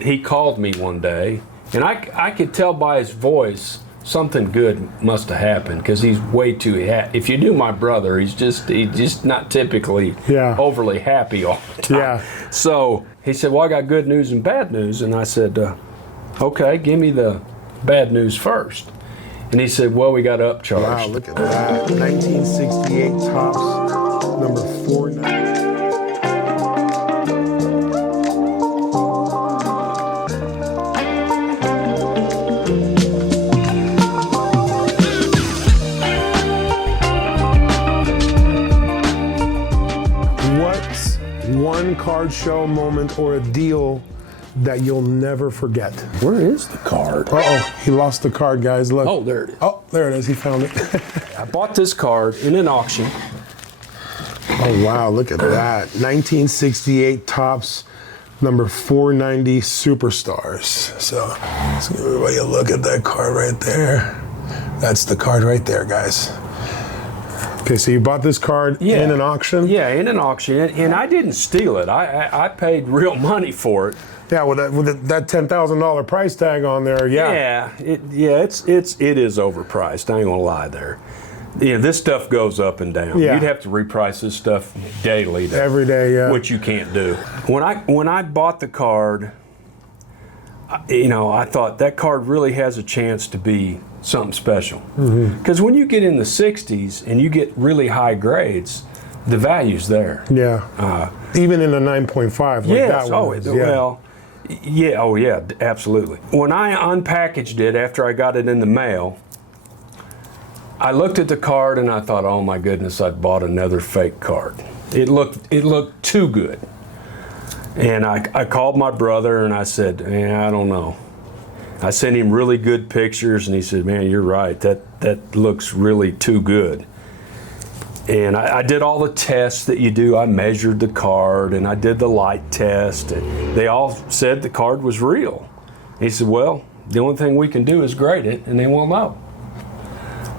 He called me one day, and I could tell by his voice something good must have happened, because he's way too if you knew my brother, he's just not typically overly happy all the time. Yeah. So he said, well, I got good news and bad news. And I said, okay, give me the bad news first. And he said, well, we got upcharged. Wow, look at that. 1968 Topps, number 490. What's one card show moment or a deal that you'll never forget? Where is the card? Uh-oh, he lost the card, guys. Look. Oh, there it is. Oh, there it is. He found it. I bought this card in an auction. Oh, wow. Look at that. 1968 Topps, number 490 Superstars. So let's give everybody a look at that card right there. That's the card right there, guys. Okay, so you bought this card in an auction? Yeah, in an auction, and I didn't steal it. I paid real money for it. Yeah, with that $10,000 price tag on there, Yeah, it is overpriced. I ain't gonna lie there. Yeah, this stuff goes up and down. Yeah. You'd have to reprice this stuff daily. Every day, yeah. Which you can't do. When I bought the card, I thought that card really has a chance to be something special. Because when you get in the 60s and you get really high grades, the value's there. Yeah. Even in a 9.5, like yes, that one. Well, yeah, oh yeah, absolutely. When I unpackaged it after I got it in the mail, I looked at the card and I thought, oh my goodness, I bought another fake card. It looked too good. And I called my brother and I said, man, I don't know. I sent him really good pictures and he said, man, you're right. That looks really too good. And I did all the tests that you do. I measured the card and I did the light test. And they all said the card was real. He said, well, the only thing we can do is grade it and then we'll know.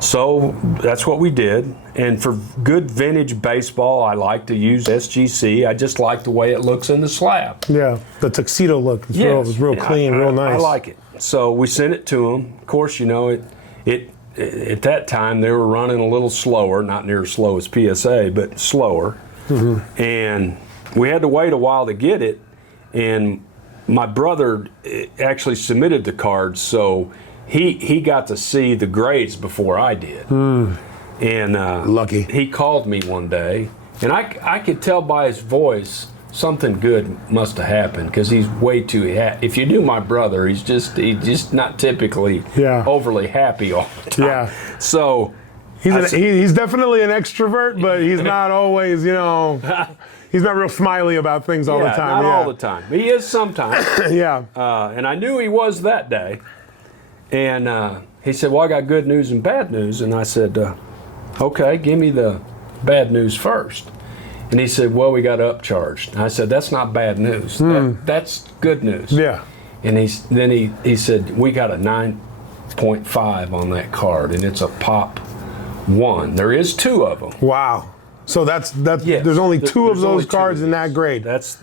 So that's what we did. And for good vintage baseball, I like to use SGC. I just like the way it looks in the slab. Yeah, the tuxedo look. It's real clean, real nice. I like it. So we sent it to them. Of course, it at that time they were running a little slower, not near as slow as PSA, but slower. And we had to wait a while to get it. And my brother actually submitted the cards, so he got to see the grades before I did. And lucky. He called me one day, and I could tell by his voice something good must have happened, because he's way too if you knew my brother, he's just not typically overly happy all the time. Yeah. So he's definitely an extrovert, but he's not always, he's not real smiley about things all the time. Not all the time. He is sometimes. Yeah. And I knew he was that day. And he said, well, I got good news and bad news. And I said, okay, give me the bad news first. And he said, well, we got upcharged. And I said, that's not bad news. That's good news. Yeah. And then he said, we got a 9.5 on that card, and it's a pop 1. There is 2 of them. Wow. So that's there's only 2 of those cards in that grade. That's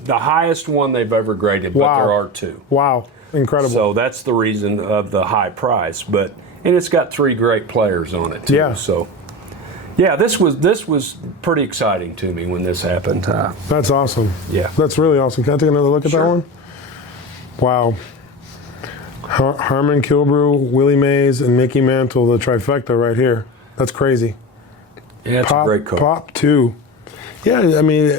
the highest one they've ever graded, but there are 2. Wow. Incredible. So that's the reason of the high price. And it's got 3 great players on it, too. Yeah. So yeah, this was pretty exciting to me when this happened. That's awesome. Yeah. That's really awesome. Can I take another look at that one? Wow. Harmon Killebrew, Willie Mays, and Mickey Mantle, the trifecta right here. That's crazy. Yeah, it's a great card. Pop 2. Yeah, I mean,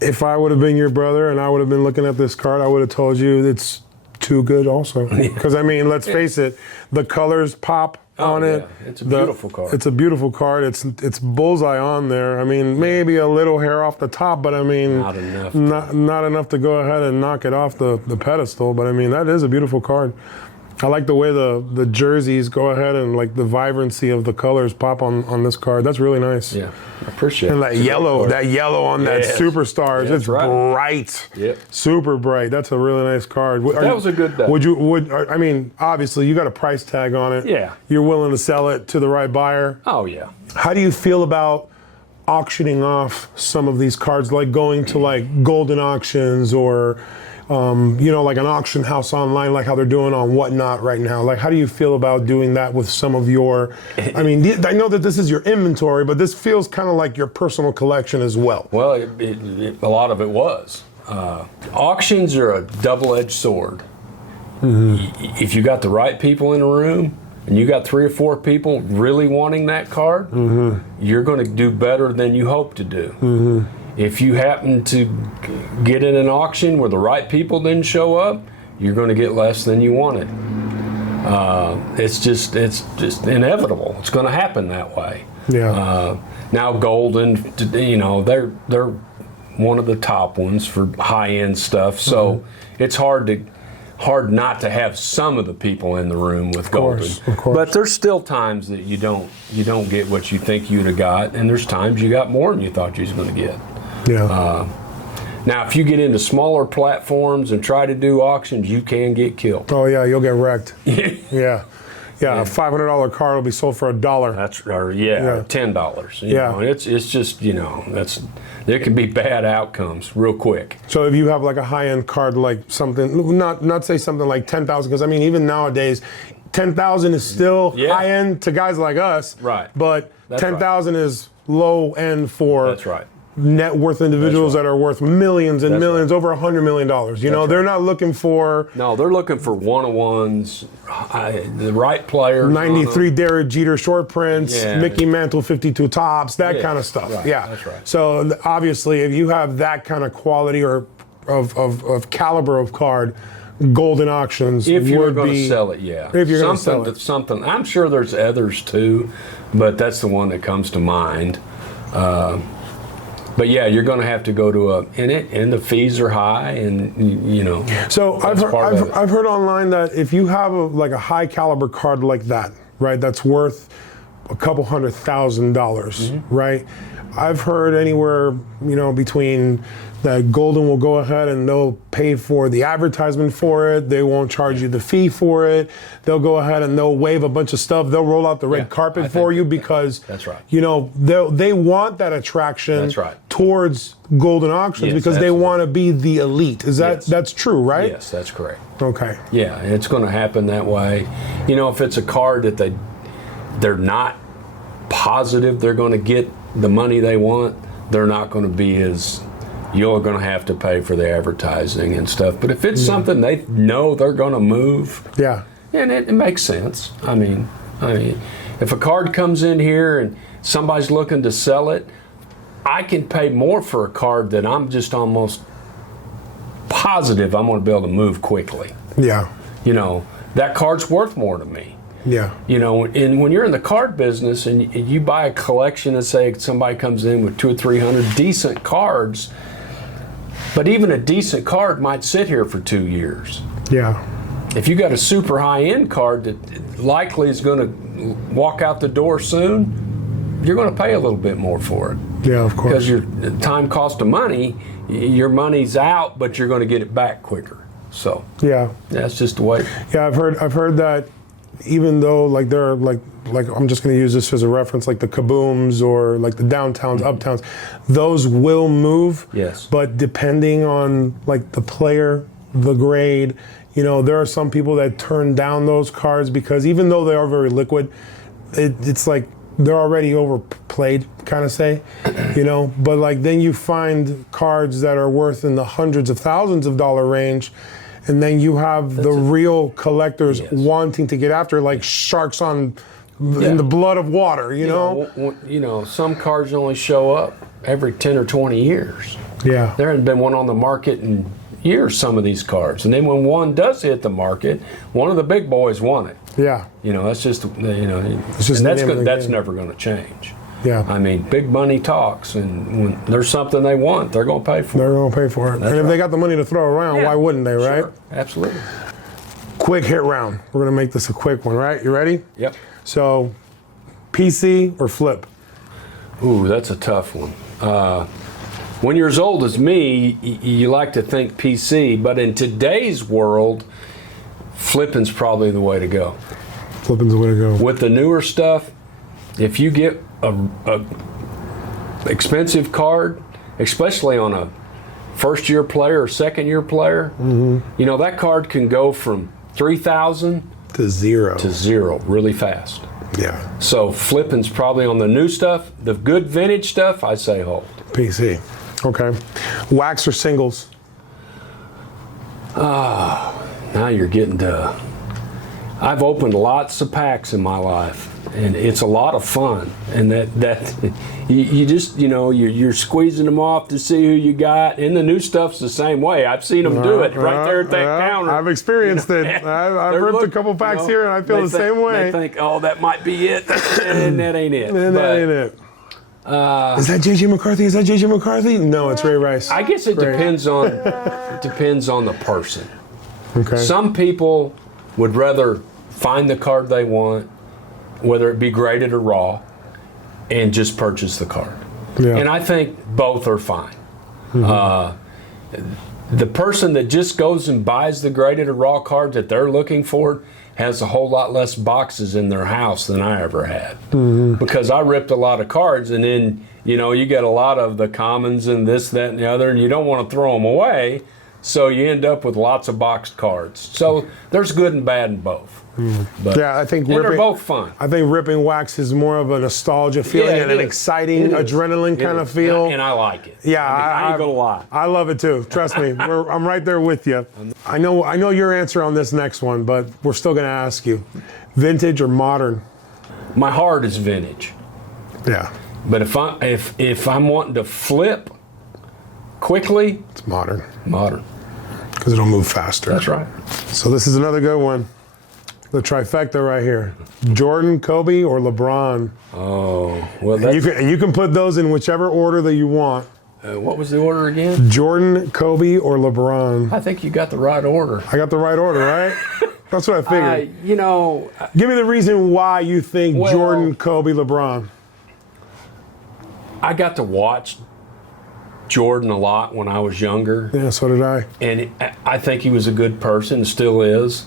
if I would have been your brother and I would have been looking at this card, I would have told you it's too good also. Because, I mean, let's face it, the colors pop on it. It's a beautiful card. It's a beautiful card. It's bullseye on there. I mean, maybe a little hair off the top, but I mean, not enough. Not enough to go ahead and knock it off the pedestal. But I mean, that is a beautiful card. I like the way the jerseys go ahead and like the vibrancy of the colors pop on this card. That's really nice. Yeah, I appreciate it. And that yellow on that Superstars, it's bright. Yep. Super bright. That's a really nice card. That was a good day. I mean, obviously you got a price tag on it. Yeah. You're willing to sell it to the right buyer. Oh yeah. How do you feel about auctioning off some of these cards, like going to like golden auctions or like an auction house online, like how they're doing on Whatnot right now. Like, how do you feel about doing that with some of your, I mean, I know that this is your inventory, but this feels kind of like your personal collection as well. Well, a lot of it was. Auctions are a double-edged sword. If you got the right people in a room, and you got 3 or 4 people really wanting that card, you're going to do better than you hope to do. If you happen to get in an auction where the right people didn't show up, you're going to get less than you wanted. It's just inevitable. It's going to happen that way. Yeah. Now Golden, they're one of the top ones for high-end stuff, so it's hard not to have some of the people in the room with Golden. Of course. But there's still times that you don't get what you think you'd have got, and there's times you got more than you thought you was going to get. Yeah. Now, if you get into smaller platforms and try to do auctions, you can get killed. Oh yeah, you'll get wrecked. Yeah. Yeah, a $500 card will be sold for $1. That's $10. Yeah. It's just there can be bad outcomes real quick. So if you have like a high-end card, like something, not say something like 10,000, because I mean even nowadays, 10,000 is still high-end to guys like us. Right. But 10,000 is low-end for That's right. net worth individuals that are worth millions and millions, over $100 million. They're not looking for. No, they're looking for one-on-ones, the right player. 93 Derek Jeter short prints, Mickey Mantle 52 tops, that kind of stuff. Right, yeah, that's right. So obviously, if you have that kind of quality or of caliber of card, Golden Auctions if you're would going be. to sell it, yeah. If you're going to sell it, something. I'm sure there's others too, but that's the one that comes to mind. But yeah, you're going to have to go to and the fees are high, and So I've heard online that if you have a high caliber card like that, right, that's worth a couple $100,000, right? I've heard anywhere, between that Golden will go ahead and they'll pay for the advertisement for it. They won't charge you the fee for it. They'll go ahead and they'll waive a bunch of stuff. They'll roll out the red carpet for you because that's right. They want that attraction towards Golden Auctions because they want to be the elite. That's true, right? Yes, that's correct. Okay. Yeah, it's going to happen that way. If it's a card that they're not positive they're going to get the money they want, they're not going to be you're going to have to pay for the advertising and stuff. But if it's something they know they're going to move, and it makes sense. I mean, if a card comes in here and somebody's looking to sell it, I can pay more for a card that I'm just almost positive I'm going to be able to move quickly. Yeah. That card's worth more to me. Yeah. And when you're in the card business and you buy a collection and say somebody comes in with 200 or 300 decent cards, but even a decent card might sit here for 2 years. Yeah. If you got a super high-end card that likely is going to walk out the door soon, you're going to pay a little bit more for it. Yeah, of course. Because your time cost of money, your money's out, but you're going to get it back quicker. So that's just the way. Yeah, I've heard that. Even though they're like I'm just going to use this as a reference, like the Kabooms or like the downtowns, uptowns, those will move. Yes. But depending on the player, the grade, there are some people that turn down those cards because even though they are very liquid, it's like they're already overplayed, kind of say, But then you find cards that are worth in the hundreds of thousands of dollar range. And then you have real collectors wanting to get after, like sharks in the blood of water, some cards only show up every 10 or 20 years. Yeah. There hasn't been one on the market in years, some of these cards. And then when one does hit the market, one of the big boys won it. Yeah. That's just, it's just that's never going to change. Yeah. I mean, big money talks, and when there's something they want, they're going to pay for it. They're going to pay for it. And if they got the money to throw around, why wouldn't they, right? Sure. Absolutely. Quick hit round. We're going to make this a quick one, right? You ready? Yep. So, PC or flip? Ooh, that's a tough one. When you're as old as me, you like to think PC, but in today's world, flipping's probably the way to go. Flipping's the way to go. With the newer stuff, if you get a expensive card, especially on a first-year player or second-year player, you know, that card can go from 3,000 to zero. to zero really fast. Yeah. So flipping's probably on the new stuff. The good vintage stuff, I say hold. PC. Okay. Wax or singles? Now you're getting to. I've opened lots of packs in my life, and it's a lot of fun. And that you just, you know, you're squeezing them off to see who you got. And the new stuff's the same way. I've seen them do it right there at that counter. I've experienced it. I've ripped a couple packs here, and I feel the same way. They think, oh, that might be it, and that ain't it. And that ain't it. Is that J.J. McCarthy? Is that J.J. McCarthy? No, it's Ray Rice. I guess it depends on the person. Okay. Some people would rather find the card they want, whether it be graded or raw, and just purchase the card. Yeah. And I think both are fine. The person that just goes and buys the graded or raw card that they're looking for has a whole lot less boxes in their house than I ever had. Because I ripped a lot of cards, and then, you know, you get a lot of the commons and this, that, and the other, and you don't want to throw them away, so you end up with lots of boxed cards. So there's good and bad in both. But, Yeah, I think and they're both fun. I think ripping wax is more of a nostalgia feeling and an exciting adrenaline kind of feel. And I like it. Yeah, I ain't gonna lie. I love it too. Trust me, I'm right there with you. I know your answer on this next one, but we're still going to ask you: vintage or modern? My heart is vintage, Yeah, but if I'm wanting to flip quickly, it's modern modern. because it'll move faster. That's right. So this is another good one. The trifecta right here: Jordan, Kobe, or LeBron. Oh, well, And you can put those in whichever order that you want. what was the order again? Jordan, Kobe, or LeBron. I think you got the right order. I got the right order, right? That's what I figured. You know, Give me the reason why you think Well- Jordan, Kobe, LeBron. I got to watch Jordan a lot when I was younger, Yeah, so did I. and I think he was a good person, still is.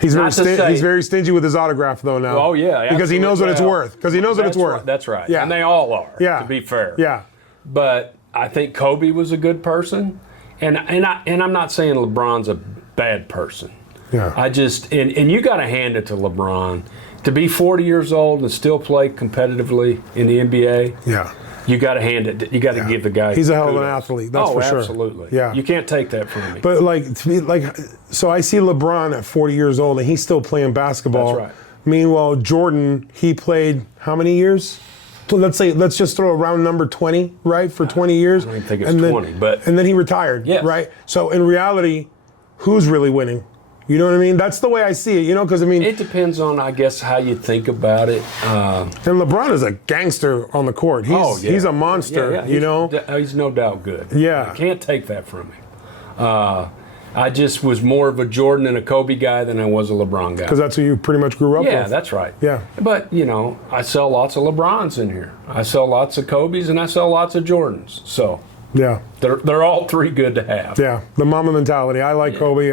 He's Not to say- he's very stingy with his autograph though now. Oh yeah, because he knows what it's absolutely. worth. Because he knows what it's That's worth. right, that's right. Yeah. And they all are. Yeah. To be fair. Yeah. But I think Kobe was a good person, and I'm not saying LeBron's a bad person. Yeah. I just and you got to hand it to LeBron to be 40 years old and still play competitively in the NBA. Yeah. You got to hand it. You got to give the guy. He's a hell of an kudos. athlete. That's for sure. Absolutely. Yeah. You can't take that from me. But to me, so I see LeBron at 40 years old and he's still playing basketball. That's right. Meanwhile, Jordan, he played how many years? Let's just throw a round number 20, right? For 20 years. I don't think it's and then, 20, but and then he retired, Yes. right? So in reality, who's really winning? You know what I mean? That's the way I see it, you know, because I mean, it depends on, I guess, how you think about it. and LeBron is a gangster on the court. He's a monster, Yeah, you know? He's no doubt good. Yeah. You can't take that from him. I just was more of a Jordan and a Kobe guy than I was a LeBron guy. Because that's who you pretty much grew up Yeah, with. that's right. Yeah. But, you know, I sell lots of LeBrons in here. I sell lots of Kobe's and I sell lots of Jordans. So Yeah. they're all three good to have. Yeah. The mama mentality. I like Kobe.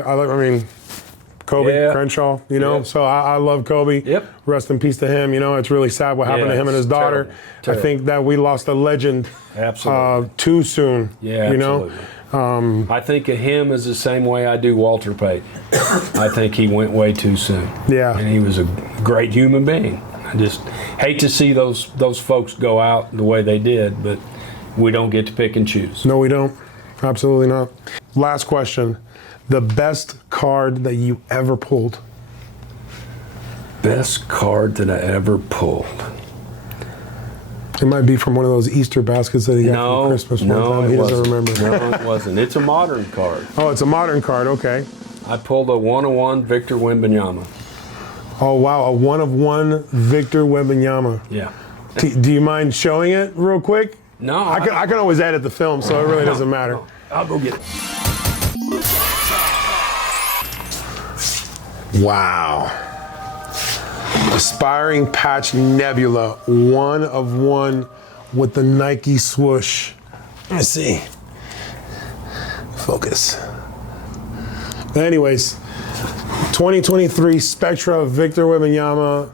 Kobe, Yeah. Crenshaw, you know, Yeah. so I love Kobe. Yep. Rest in peace to him. You know, it's really sad what happened Yeah, to him and his it's daughter. terrible. I think that we lost a legend Absolutely. too soon. Yeah, you know? absolutely. I think of him as the same way I do Walter Payton. I think he went way too soon. Yeah. And he was a great human being. I just hate to see those folks go out the way they did, but we don't get to pick and choose. No, we don't. Absolutely not. Last question. The best card that you ever pulled? Best card that I ever pulled. It might be from one of those Easter baskets that he got for Christmas one time. He doesn't remember. No, it wasn't. It's a modern card. Oh, it's a modern card. Okay. I pulled a 101 Victor Wembanyama. Oh, wow. A 1-of-1 Victor Wembanyama. Yeah. Do you mind showing it real quick? No. I can always edit the film, so it really doesn't matter. No, I'll go get it. Wow. Aspiring Patch Nebula, 1-of-1 with the Nike swoosh. Let me see. Focus. Anyways, 2023 Spectra Victor Wembanyama,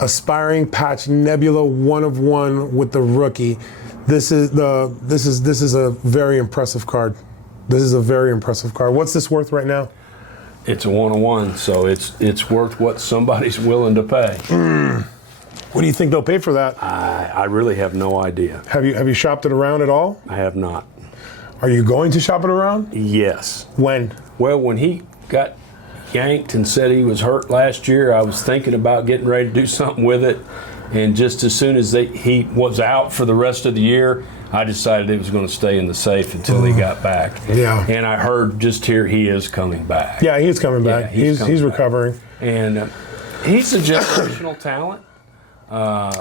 Aspiring Patch Nebula, 1-of-1 with the rookie. This is a very impressive card. This is a very impressive card. What's this worth right now? It's a 1-of-1, so it's worth what somebody's willing to pay. What do you think they'll pay for that? I really have no idea. Have you shopped it around at all? I have not. Are you going to shop it around? Yes. When? Well, when he got yanked and said he was hurt last year, I was thinking about getting ready to do something with it. And just as soon as he was out for the rest of the year, I decided it was going to stay in the safe until he got back. Yeah. And I heard just here he is coming back. Yeah, he's coming back. Yeah, he's recovering. And he's a generational talent.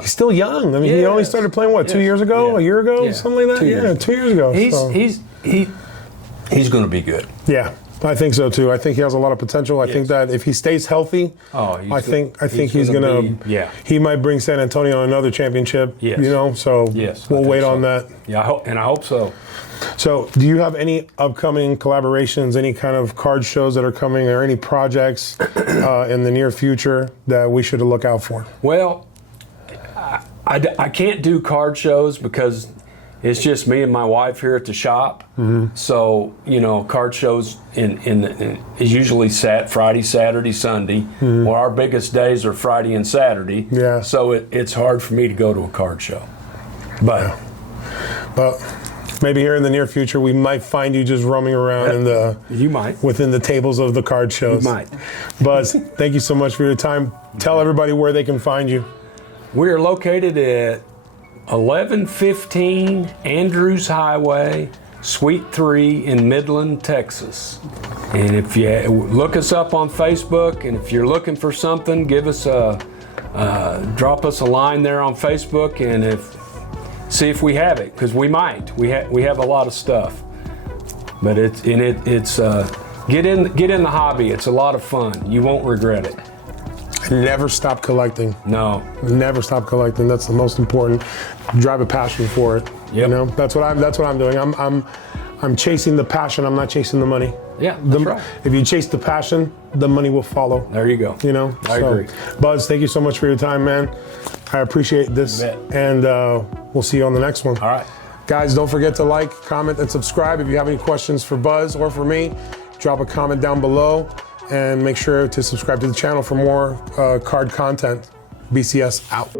He's still young. I mean, he only started playing, what, 2 years ago? Yeah. A year ago? Yeah. Something like that? 2 years. 2 years ago. He's going to be good. Yeah, I think so too. I think he has a lot of potential. I think that if he stays healthy, I think he's gonna. He might bring San Antonio another championship. Yes. You know, so we'll wait on that. Yeah, I hope so. So, do you have any upcoming collaborations, any kind of card shows that are coming, or any projects in the near future that we should look out for? Well, I can't do card shows because it's just me and my wife here at the shop. Mm-hmm. So, card shows is usually Friday, Saturday, Sunday. Mm-hmm. Well, our biggest days are Friday and Saturday. Yeah. So it's hard for me to go to a card show. But maybe here in the near future, we might find you just roaming around within the tables of the card shows. You might. Buzz, thank you so much for your time. Tell everybody where they can find you. We are located at 1115 Andrews Highway, Suite 3 in Midland, Texas. And if you look us up on Facebook, and if you're looking for something, give us drop us a line there on Facebook, and see if we have it, because we might. We have a lot of stuff, but it's get in the hobby. It's a lot of fun. You won't regret it. Never stop collecting. No. Never stop collecting. That's the most important. Drive a passion for it. Yep. That's what I'm doing. I'm chasing the passion. I'm not chasing the money. Yeah, that's right. If you chase the passion, the money will follow. There you go. I agree. Buzz, thank you so much for your time, man. I appreciate this, and we'll see you on the next one. All right. Guys, don't forget to like, comment, and subscribe. If you have any questions for Buzz or for me, drop a comment down below. And make sure to subscribe to the channel for more card content. BCS out.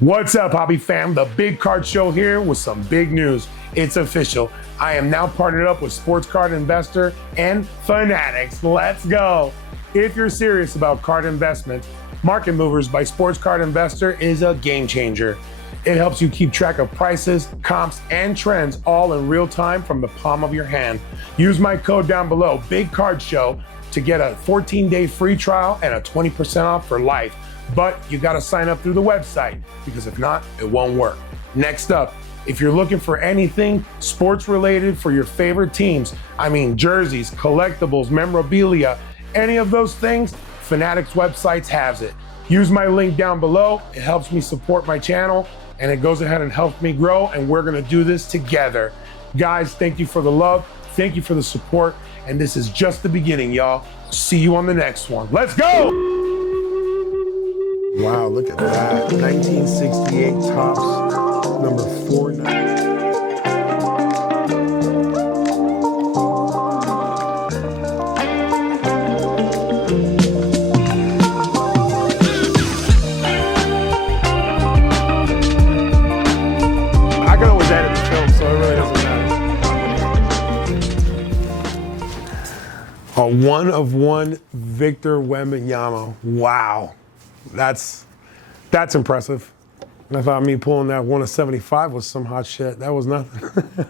What's up, hobby fam? The Big Card Show here with some big news. It's official. I am now partnered up with Sports Card Investor and Fanatics. Let's go. If you're serious about card investment, Market Movers by Sports Card Investor is a game changer. It helps you keep track of prices, comps, and trends all in real time from the palm of your hand. Use my code down below, Big Card Show, to get a 14-day free trial and a 20% off for life. But you gotta sign up through the website, because if not, it won't work. Next up, if you're looking for anything sports related for your favorite teams, I mean jerseys, collectibles, memorabilia, any of those things, Fanatics websites has it. Use my link down below. It helps me support my channel, and it goes ahead and helps me grow, and we're gonna do this together. Guys, thank you for the love. Thank you for the support. And this is just the beginning, y'all. See you on the next one. Let's go! Wow, look at that. 1968 Topps, number 490. I can always edit the film, so it really doesn't matter. A 1-of-1 Victor Wembanyama. Wow, that's impressive. I thought me pulling that 1 of 75 was some hot shit. That was nothing.